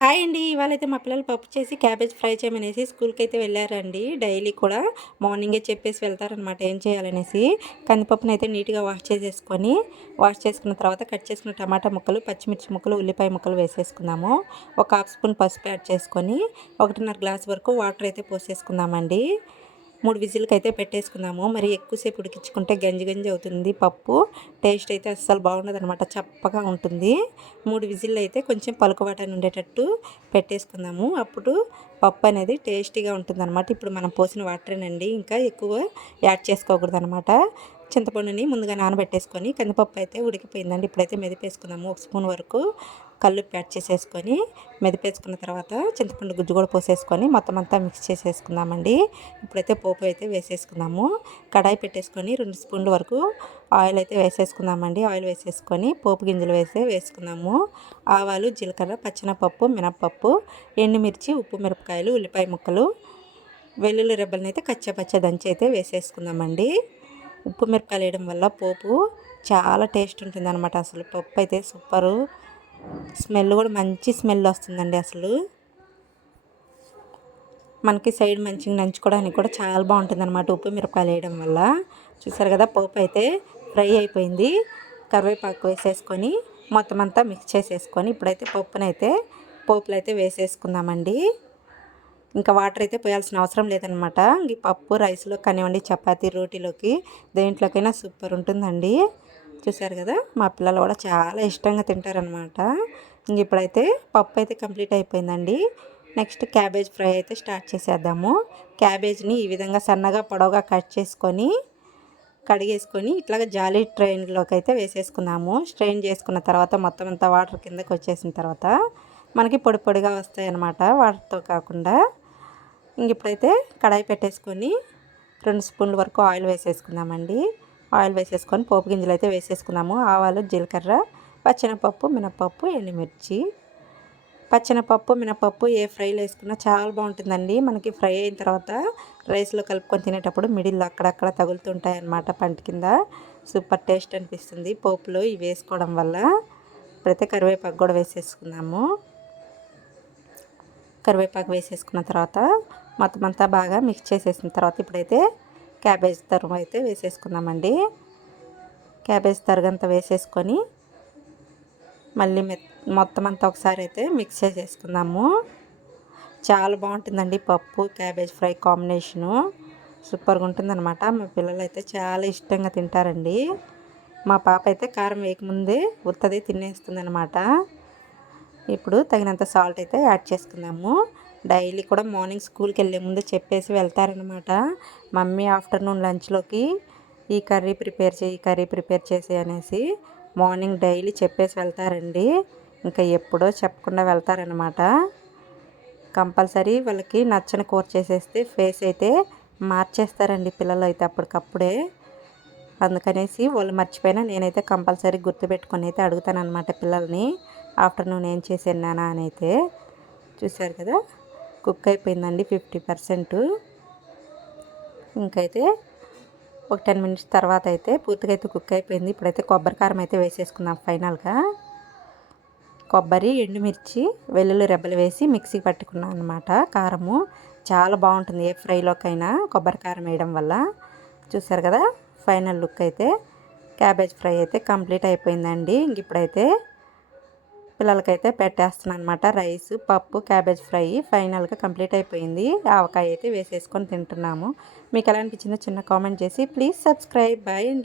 Hi అండి. ఇవాళైతే మా పిల్లలు పప్పు చేసి క్యాబేజ్ ఫ్రై చేయమనేసి స్కూల్కి అయితే వెళ్ళారండి. డైలీ కూడా మార్నింగే చెప్పేసి వెళ్తారనమాట ఏం చేయాలనేసి. కందిపప్పును అయితే నీట్గా వాష్ చేసేసుకొని వాష్ చేసుకున్న తర్వాత కట్ చేసుకున్న టమాటా ముక్కలు పచ్చిమిర్చి ముక్కలు ఉల్లిపాయ ముక్కలు వేసేసుకుందాము. ఒక హాఫ్ స్పూన్ పసుపు యాడ్ చేసుకొని ఒకటిన్నర గ్లాస్ వరకు వాటర్ అయితే పోసేసుకుందామండి. మూడు విజిల్కి అయితే పెట్టేసుకుందాము మరి ఎక్కువసేపు ఉడికించుకుంటే గంజి గంజి అవుతుంది. పప్పు టేస్ట్ అయితే అస్సలు బాగుండదు అనమాట చప్పగా ఉంటుంది. మూడు విజిల్లు అయితే కొంచెం పలుకుబాటని ఉండేటట్టు పెట్టేసుకుందాము అప్పుడు పప్పు అనేది టేస్టీగా ఉంటుంది అనమాట ఇప్పుడు మనం పోసిన వాటరేనండి. ఇంకా ఎక్కువ యాడ్ చేసుకోకూడదు అనమాట చింతపండుని ముందుగా నానబెట్టేసుకొని కందిపప్పు అయితే ఉడికిపోయిందండి. ఇప్పుడైతే మెదిపేసుకుందాము. ఒక స్పూన్ వరకు కళ్ళు ప్యాడ్ చేసేసుకొని మెదిపేసుకున్న తర్వాత చింతపండు గుజ్జు కూడా పోసేసుకొని మొత్తం అంతా మిక్స్ చేసేసుకుందామండి. ఇప్పుడైతే పోపు అయితే వేసేసుకుందాము. కడాయి పెట్టేసుకొని రెండు స్పూన్ల వరకు ఆయిల్ అయితే వేసేసుకుందామండి. ఆయిల్ వేసేసుకొని పోపు గింజలు వేసి వేసుకుందాము. ఆవాలు జీలకర్ర పచ్చనపప్పు మినప్పప్పు ఎండుమిర్చి ఉప్పు మిరపకాయలు ఉల్లిపాయ ముక్కలు వెల్లుల్లి రెబ్బల్ని అయితే కచ్చపచ్చ దంచి అయితే వేసేసుకుందామండి. ఉప్పు మిరపకాయలు వేయడం వల్ల పోపు చాలా టేస్ట్ ఉంటుంది అనమాట అసలు పప్పు అయితే సూపరు. స్మెల్ కూడా మంచి స్మెల్ వస్తుందండి అసలు. మనకి సైడ్ మంచిగా నంచుకోవడానికి కూడా చాలా బాగుంటుంది అనమాట ఉప్పు మిరపకాయలు వేయడం వల్ల. చూసారు కదా పోపు అయితే ఫ్రై అయిపోయింది. కరివేపాకు వేసేసుకొని మొత్తం అంతా మిక్స్ చేసేసుకొని ఇప్పుడైతే పప్పునైతే పోపులు అయితే వేసేసుకుందామండి. ఇంకా వాటర్ అయితే పోయాల్సిన అవసరం లేదనమాట ఈ పప్పు రైస్లో కానివ్వండి చపాతీ రోటీలోకి దేంట్లోకైనా సూపర్ ఉంటుందండి. చూసారు కదా మా పిల్లలు కూడా చాలా ఇష్టంగా తింటారనమాట ఇంక ఇప్పుడైతే పప్పు అయితే కంప్లీట్ అయిపోయిందండి. నెక్స్ట్ క్యాబేజ్ ఫ్రై అయితే స్టార్ట్ చేసేద్దాము. క్యాబేజ్ని ఈ విధంగా సన్నగా పొడవుగా కట్ చేసుకొని కడిగేసుకొని ఇట్లాగా జాలీ ట్రైన్లోకి అయితే వేసేసుకున్నాము స్ట్రెయిన్ చేసుకున్న తర్వాత మొత్తం అంతా వాటర్ కిందకి వచ్చేసిన తర్వాత మనకి పొడి పొడిగా వస్తాయి అన్నమాట వాటర్తో కాకుండా ఇంక ఇప్పుడైతే కడాయి పెట్టేసుకొని రెండు స్పూన్ల వరకు ఆయిల్ వేసేసుకుందామండి. ఆయిల్ వేసేసుకొని పోపు గింజలు అయితే వేసేసుకున్నాము. ఆవాలు జీలకర్ర పచ్చనపప్పు మినపప్పు ఎండుమిర్చి. పచ్చనపప్పు మినపప్పు ఏ ఫ్రైలో వేసుకున్నా చాలా బాగుంటుందండి. మనకి ఫ్రై అయిన తర్వాత రైస్లో కలుపుకొని తినేటప్పుడు మిడిల్లో అక్కడక్కడ తగులుతుంటాయి అన్నమాట పంట కింద. సూపర్ టేస్ట్ అనిపిస్తుంది పోపులో ఇవి వేసుకోవడం వల్ల. ఇప్పుడైతే కరివేపాకు కూడా వేసేసుకున్నాము. కరివేపాకు వేసేసుకున్న తర్వాత మొత్తం అంతా బాగా మిక్స్ చేసేసిన తర్వాత ఇప్పుడైతే క్యాబేజ్ తరుము అయితే వేసేసుకుందామండి. క్యాబేజ్ తరుగంతా వేసేసుకొని మళ్ళీ మొత్తం అంతా ఒకసారి అయితే మిక్స్ చేసేసుకుందాము. చాలా బాగుంటుందండి పప్పు క్యాబేజ్ ఫ్రై కాంబినేషను. సూపర్గా ఉంటుందన్నమాట. మా పిల్లలు అయితే చాలా ఇష్టంగా తింటారండి. మా పాప అయితే కారం వేయకముందే ఉత్తది తినేస్తుందనమాట ఇప్పుడు తగినంత సాల్ట్ అయితే యాడ్ చేసుకుందాము. డైలీ కూడా మార్నింగ్ స్కూల్కి వెళ్ళే ముందు చెప్పేసి వెళ్తారనమాట మమ్మీ ఆఫ్టర్నూన్ లంచ్లోకి ఈ కర్రీ ప్రిపేర్ చేయి ఈ కర్రీ ప్రిపేర్ చేసి అనేసి మార్నింగ్ డైలీ చెప్పేసి వెళ్తారండి. ఇంకా ఎప్పుడో చెప్పకుండా వెళ్తారనమాట కంపల్సరీ వాళ్ళకి నచ్చని కూర చేసేస్తే ఫేస్ అయితే మార్చేస్తారండి పిల్లలు అయితే అప్పటికప్పుడే. అందుకనేసి వాళ్ళు మర్చిపోయినా నేనైతే కంపల్సరీ గుర్తుపెట్టుకొని అయితే అడుగుతాను అనమాట పిల్లల్ని ఆఫ్టర్నూన్ ఏం చేసాను అని అయితే. చూశారు కదా? కుక్ అయిపోయిందండి ఫిఫ్టీ పర్సెంట్. ఇంకైతే ఒక టెన్ మినిట్స్ తర్వాత అయితే పూర్తిగా అయితే కుక్ అయిపోయింది. ఇప్పుడైతే కొబ్బరి కారం అయితే వేసేసుకుందాం ఫైనల్గా. కొబ్బరి ఎండుమిర్చి వెల్లుల్లి రెబ్బలు వేసి మిక్సీ పట్టుకున్నాం అనమాట కారము చాలా బాగుంటుంది ఏ ఫ్రైలోకైనా కొబ్బరి కారం వేయడం వల్ల. చూసారు కదా? ఫైనల్ లుక్ అయితే క్యాబేజ్ ఫ్రై అయితే కంప్లీట్ అయిపోయిందండి. ఇంక ఇప్పుడైతే పిల్లలకైతే పెట్టేస్తున్నాను అనమాట రైస్ పప్పు క్యాబేజ్ ఫ్రై. ఫైనల్గా కంప్లీట్ అయిపోయింది. ఆవకాయ అయితే వేసేసుకొని తింటున్నాము. మీకు ఎలా అనిపించిందో చిన్న కామెంట్ చేసి ప్లీజ్ సబ్స్క్రైబ్. బాయ్ అండి.